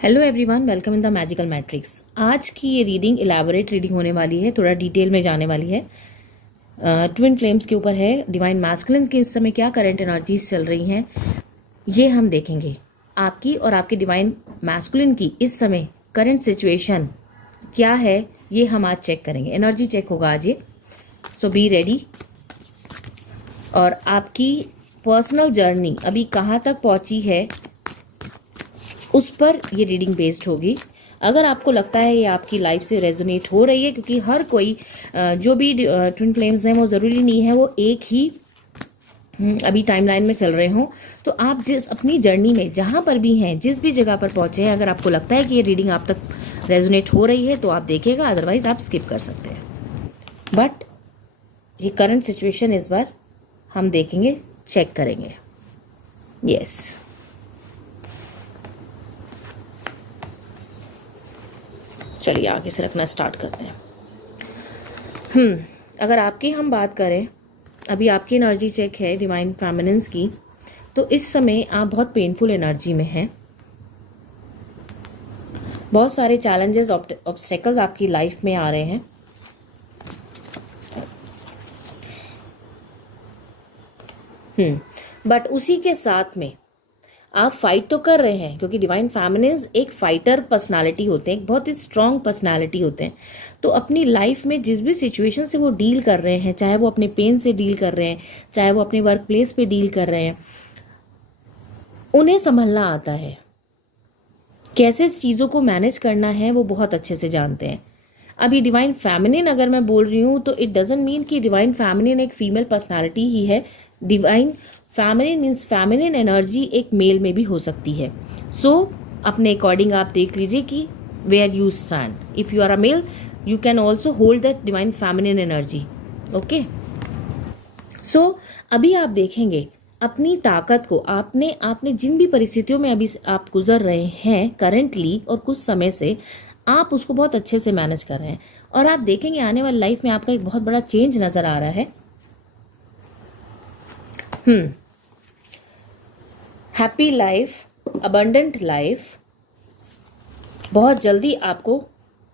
Hello everyone, welcome in the magical matrix. आज की ये रीडिंग इलैबोरेट रीडिंग होने वाली है, थोड़ा डिटेल में जाने वाली है। ट्विन फ्लेम्स के ऊपर है। डिवाइन मैस्कुलिन्स की इस समय क्या करंट एनर्जीज चल रही हैं ये हम देखेंगे। आपकी और आपके डिवाइन मैस्कुलिन की इस समय करंट सिचुएशन क्या है ये हम आज चेक करेंगे। एनर्जी चेक होगा आज ये, सो बी रेडी। और आपकी पर्सनल जर्नी अभी कहाँ तक पहुंची है उस पर ये रीडिंग बेस्ड होगी। अगर आपको लगता है ये आपकी लाइफ से रेजोनेट हो रही है, क्योंकि हर कोई जो भी ट्विन फ्लेम्स हैं वो ज़रूरी नहीं है वो एक ही अभी टाइमलाइन में चल रहे हों, तो आप जिस अपनी जर्नी में जहाँ पर भी हैं, जिस भी जगह पर पहुँचे हैं, अगर आपको लगता है कि ये रीडिंग आप तक रेजोनेट हो रही है तो आप देखिएगा, अदरवाइज आप स्किप कर सकते हैं। बट ये करंट सिचुएशन इस बार हम देखेंगे, चेक करेंगे। यस, चलिए आगे से रखना स्टार्ट करते हैं। अगर आपकी हम बात करें, अभी आपकी एनर्जी चेक है डिवाइन फेमिनिन्स की, तो इस समय आप बहुत पेनफुल एनर्जी में हैं। बहुत सारे चैलेंजेस, ऑब्स्टेकल्स आपकी लाइफ में आ रहे हैं। बट उसी के साथ में आप फाइट तो कर रहे हैं, क्योंकि डिवाइन फेमिनिन्स एक फाइटर पर्सनालिटी होते हैं, एक बहुत ही स्ट्रांग पर्सनालिटी होते हैं। तो अपनी लाइफ में जिस भी सिचुएशन से वो डील कर रहे हैं, चाहे वो अपने पेन से डील कर रहे हैं, चाहे वो अपने वर्क प्लेस पे डील कर रहे हैं, उन्हें संभलना आता है। कैसे चीज़ों को मैनेज करना है वो बहुत अच्छे से जानते हैं। अभी डिवाइन फेमिनिन अगर मैं बोल रही हूँ तो इट डजंट मीन कि डिवाइन फेमिनिन एक फीमेल पर्सनालिटी ही है। Divine feminine means feminine energy एक मेल में भी हो सकती है। सो अपने अकॉर्डिंग आप देख लीजिए कि where you stand. If you are a male you can also hold that divine feminine energy. Okay, so अभी आप देखेंगे अपनी ताकत को। आपने जिन भी परिस्थितियों में अभी आप गुजर रहे हैं करंटली और कुछ समय से, आप उसको बहुत अच्छे से मैनेज कर रहे हैं। और आप देखेंगे आने वाली लाइफ में आपका एक बहुत बड़ा चेंज नजर आ रहा है। हैप्पी लाइफ, अबंडेंट लाइफ बहुत जल्दी आपको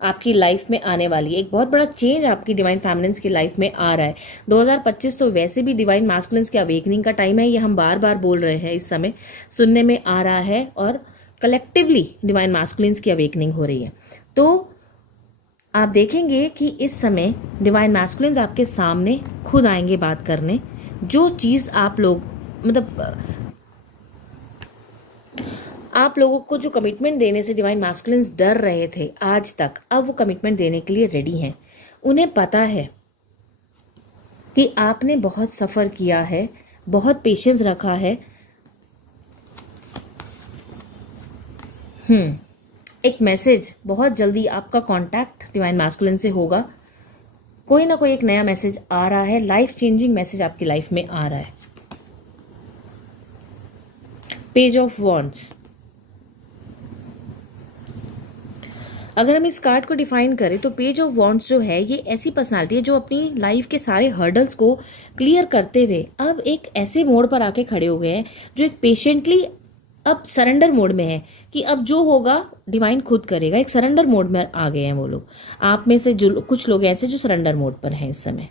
आपकी लाइफ में आने वाली है। एक बहुत बड़ा चेंज आपकी डिवाइन फेमिनिन्स की लाइफ में आ रहा है। 2025 तो वैसे भी डिवाइन मैस्कुलिन्स के अवेकनिंग का टाइम है, ये हम बार बार बोल रहे हैं, इस समय सुनने में आ रहा है। और कलेक्टिवली डिवाइन मैस्कुलिन्स की अवेकनिंग हो रही है। तो आप देखेंगे कि इस समय डिवाइन मैस्कुलिन्स आपके सामने खुद आएंगे बात करने। जो चीज आप लोग आप लोगों को जो कमिटमेंट देने से डिवाइन मैस्कुलिन्स डर रहे थे आज तक, अब वो कमिटमेंट देने के लिए रेडी हैं। उन्हें पता है कि आपने बहुत सफर किया है, बहुत पेशेंस रखा है। एक मैसेज बहुत जल्दी आपका कांटेक्ट डिवाइन मैस्कुलिन से होगा। कोई ना कोई एक नया मैसेज आ रहा है, लाइफ चेंजिंग मैसेज आपकी लाइफ में आ रहा है। पेज ऑफ वॉन्ड्स, अगर हम इस कार्ड को डिफाइन करें तो पेज ऑफ वॉन्ड्स जो है ये ऐसी पर्सनालिटी है जो अपनी लाइफ के सारे हर्डल्स को क्लियर करते हुए अब एक ऐसे मोड़ पर आके खड़े हो गए हैं जो एक पेशेंटली अब सरेंडर मोड में है कि अब जो होगा डिवाइन खुद करेगा। एक सरेंडर मोड में आ गए हैं वो लोग। आप में से जो कुछ लोग ऐसे जो सरेंडर मोड पर हैं इस समय,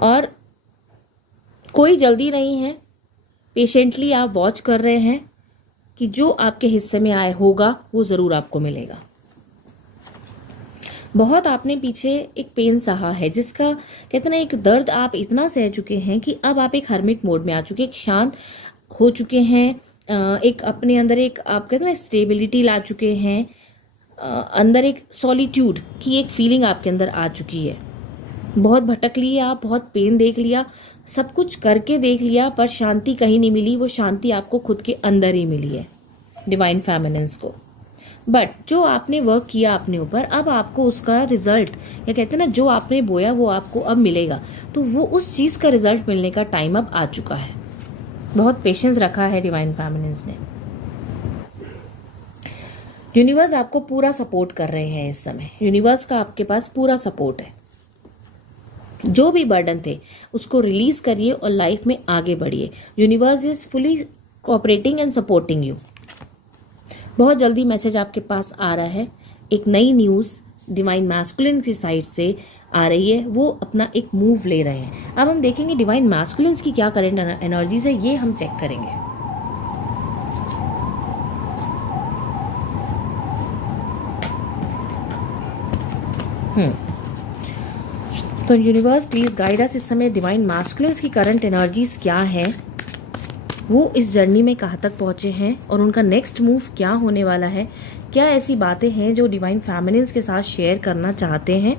और कोई जल्दी नहीं है। पेशेंटली आप वॉच कर रहे हैं कि जो आपके हिस्से में आए होगा वो जरूर आपको मिलेगा। बहुत आपने पीछे एक पेन सहा है, जिसका कहते ना एक दर्द आप इतना सह चुके हैं कि अब आप एक हर्मिट मोड में आ चुके, एक शांत हो चुके हैं, एक अपने अंदर एक आप कहते ना स्टेबिलिटी ला चुके हैं, अंदर एक सॉलिट्यूड की एक फीलिंग आपके अंदर आ चुकी है। बहुत भटक लिए आप, बहुत पेन देख लिया, सब कुछ करके देख लिया, पर शांति कहीं नहीं मिली। वो शांति आपको खुद के अंदर ही मिली है डिवाइन फेमिनिन्स को। बट जो आपने वर्क किया अपने ऊपर, अब आपको उसका रिजल्ट, या कहते हैं ना जो आपने बोया वो आपको अब मिलेगा। तो वो उस चीज का रिजल्ट मिलने का टाइम अब आ चुका है। बहुत पेशेंस रखा है डिवाइन फेमिनिन्स ने। यूनिवर्स आपको पूरा सपोर्ट कर रहे हैं इस समय। यूनिवर्स का आपके पास पूरा सपोर्ट है। जो भी बर्डन थे उसको रिलीज करिए और लाइफ में आगे बढ़िए। Universe is fully cooperating and supporting you. बहुत जल्दी मैसेज आपके पास आ रहा है, एक नई न्यूज़ डिवाइन मैस्कुलिन की साइड से आ रही है, वो अपना एक मूव ले रहे हैं। अब हम देखेंगे डिवाइन मैस्कुलिन्स की क्या करंट एनर्जीज है, ये हम चेक करेंगे। तो यूनिवर्स प्लीज गाइड अस, इस समय डिवाइन मैस्कुलिन्स की करंट एनर्जीज क्या है, वो इस जर्नी में कहाँ तक पहुंचे हैं और उनका नेक्स्ट मूव क्या होने वाला है। क्या ऐसी बातें हैं जो डिवाइन फेमिनिन्स के साथ शेयर करना चाहते हैं।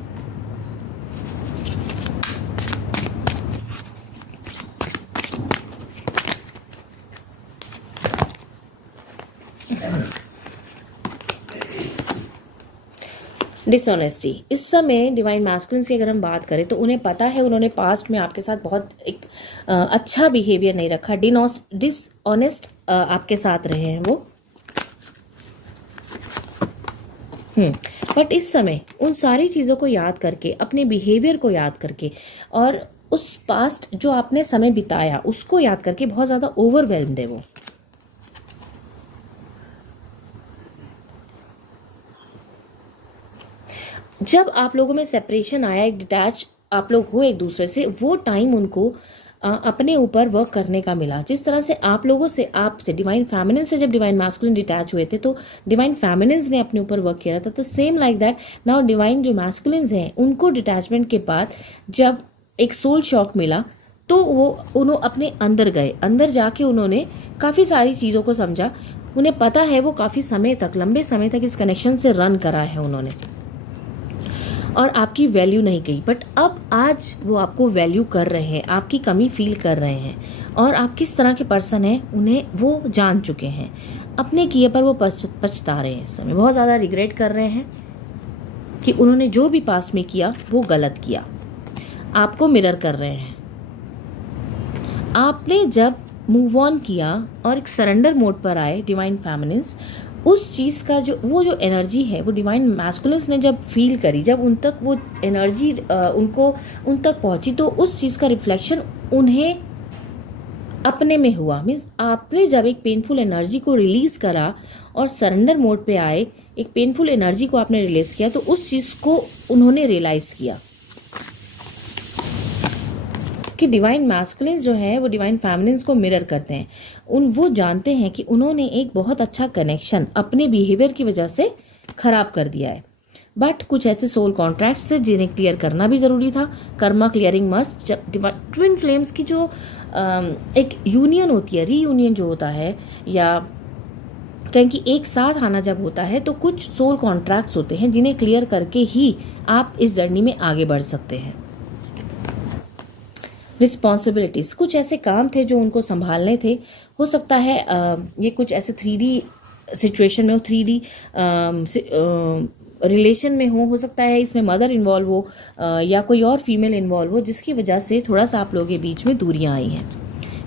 डिसऑनेस्टी, इस समय डिवाइन मैस्कुलिन्स की अगर हम बात करें तो उन्हें पता है उन्होंने पास्ट में आपके साथ बहुत एक अच्छा बिहेवियर नहीं रखा, डिसऑनेस्ट आपके साथ रहे हैं वो। बट इस समय उन सारी चीज़ों को याद करके, अपने बिहेवियर को याद करके और उस पास्ट जो आपने समय बिताया उसको याद करके बहुत ज़्यादा ओवरवेल्म्ड है वो। जब आप लोगों में सेपरेशन आया, एक डिटैच आप लोग हो एक दूसरे से, वो टाइम उनको अपने ऊपर वर्क करने का मिला। जिस तरह से आप लोगों से, आपसे डिवाइन फेमिनिन से जब डिवाइन मैस्कुलिन डिटैच हुए थे तो डिवाइन फेमिनिन्स ने अपने ऊपर वर्क किया था। तो same like that now divine जो मैस्कुलिन्स हैं उनको डिटैचमेंट के बाद जब एक सोल शॉक मिला तो वो उन्होंने अपने अंदर गए, अंदर जाके उन्होंने काफ़ी सारी चीज़ों को समझा। उन्हें पता है वो काफ़ी समय तक, लंबे समय तक इस कनेक्शन से रन करा है उन्होंने और आपकी वैल्यू नहीं की। बट अब आज वो आपको वैल्यू कर रहे हैं, आपकी कमी फील कर रहे हैं और आप किस तरह के पर्सन हैं उन्हें वो जान चुके हैं। अपने किए पर वो पछता रहे हैं, इस समय बहुत ज़्यादा रिग्रेट कर रहे हैं कि उन्होंने जो भी पास्ट में किया वो गलत किया। आपको मिरर कर रहे हैं। आपने जब मूव ऑन किया और एक सरेंडर मोड पर आए डिवाइन फेमिनिन्स, उस चीज़ का जो एनर्जी है वो डिवाइन मैस्कुलिन्स ने जब फील करी, जब उन तक वो एनर्जी उन तक पहुंची तो उस चीज़ का रिफ्लेक्शन उन्हें अपने में हुआ। मीन्स आपने जब एक पेनफुल एनर्जी को रिलीज करा और सरेंडर मोड पे आए, एक पेनफुल एनर्जी को आपने रिलीज किया तो उस चीज़ को उन्होंने रियलाइज किया कि डिवाइन मैस्कुलिन्स जो है वो डिवाइन फेमिनिन्स को मिरर करते हैं। वो जानते हैं कि उन्होंने एक बहुत अच्छा कनेक्शन अपने बिहेवियर की वजह से खराब कर दिया है। बट कुछ ऐसे सोल कॉन्ट्रैक्ट्स से जिन्हें क्लियर करना भी जरूरी था। Karma clearing must. Twin flames की जो एक यूनियन होती है, रीयूनियन जो होता है, या कहें कि एक साथ आना जब होता है तो कुछ सोल कॉन्ट्रैक्ट्स होते हैं जिन्हें क्लियर करके ही आप इस जर्नी में आगे बढ़ सकते हैं। रिस्पॉन्सिबिलिटीज, कुछ ऐसे काम थे जो उनको संभालने थे। हो सकता है ये कुछ ऐसे 3D सिचुएशन में हो, 3D रिलेशन में हो सकता है इसमें मदर इन्वॉल्व हो या कोई और फीमेल इन्वॉल्व हो, जिसकी वजह से थोड़ा सा आप लोगों के बीच में दूरियां आई हैं।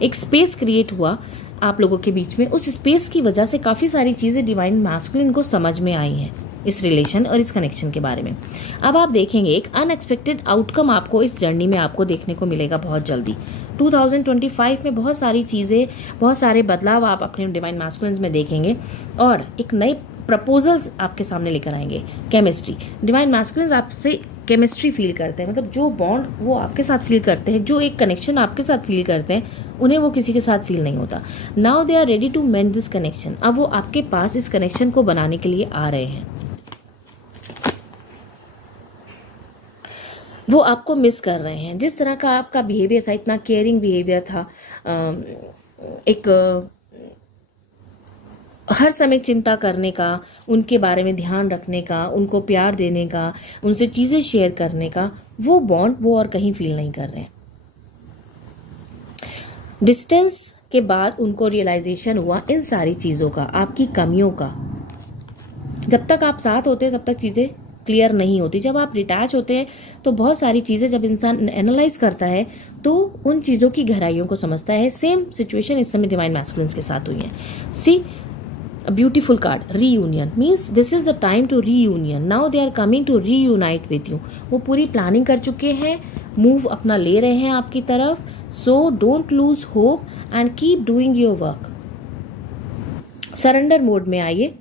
एक स्पेस क्रिएट हुआ आप लोगों के बीच में, उस स्पेस की वजह से काफ़ी सारी चीज़ें डिवाइन मैस्कुलिन को समझ में आई हैं इस रिलेशन और इस कनेक्शन के बारे में। अब आप देखेंगे एक अनएक्सपेक्टेड आउटकम आपको इस जर्नी में आपको देखने को मिलेगा बहुत जल्दी। 2025 में बहुत सारी चीज़ें, बहुत सारे बदलाव आप अपने डिवाइन मैस्कुलिन्स में देखेंगे और एक नए प्रपोजल्स आपके सामने लेकर आएंगे। केमिस्ट्री, डिवाइन मैस्कुलिन्स आपसे केमिस्ट्री फील करते हैं, मतलब जो बॉन्ड वो आपके साथ फील करते हैं, जो एक कनेक्शन आपके साथ फील करते हैं, उन्हें वो किसी के साथ फील नहीं होता। Now they are ready to mend this connection. अब वो आपके पास इस कनेक्शन को बनाने के लिए आ रहे हैं। वो आपको मिस कर रहे हैं। जिस तरह का आपका बिहेवियर था, इतना केयरिंग बिहेवियर था, एक हर समय चिंता करने का, उनके बारे में ध्यान रखने का, उनको प्यार देने का, उनसे चीजें शेयर करने का, वो बॉन्ड वो और कहीं फील नहीं कर रहे हैं। डिस्टेंस के बाद उनको रियलाइजेशन हुआ इन सारी चीजों का, आपकी कमियों का। जब तक आप साथ होते हैं तब तक चीजें क्लियर नहीं होती। जब आप डिटैच होते हैं तो बहुत सारी चीजें जब इंसान एनालाइज करता है तो उन चीजों की गहराइयों को समझता है। सेम सिचुएशन इस समय डिवाइन मैस्कुलिन्स के साथ हुई है। सी a beautiful card, reunion means this is the time to reunion. Now they are coming to reunite with you. वो पूरी प्लानिंग कर चुके हैं, मूव अपना ले रहे हैं आपकी तरफ। So don't lose hope and keep doing your work. Surrender mode में आइए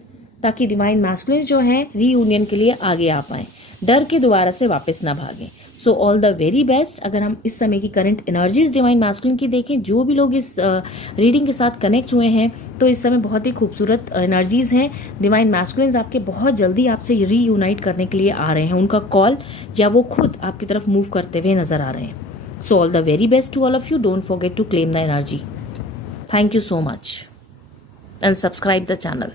ताकि डिवाइन मैस्कुलिन जो है रीयूनियन के लिए आगे आ पाए, डर के दोबारा से वापस ना भागें। सो ऑल द वेरी बेस्ट। अगर हम इस समय की करंट एनर्जीज डिवाइन मैस्कुलिन की देखें, जो भी लोग इस रीडिंग के साथ कनेक्ट हुए हैं, तो इस समय बहुत ही खूबसूरत एनर्जीज हैं। डिवाइन मैस्कुलिन्स आपके बहुत जल्दी आपसे रीयूनाइट करने के लिए आ रहे हैं। उनका कॉल या वो खुद आपकी तरफ मूव करते हुए नजर आ रहे हैं। So all the very best to all of you. Don't forget to claim the energy. Thank you so much and subscribe the channel.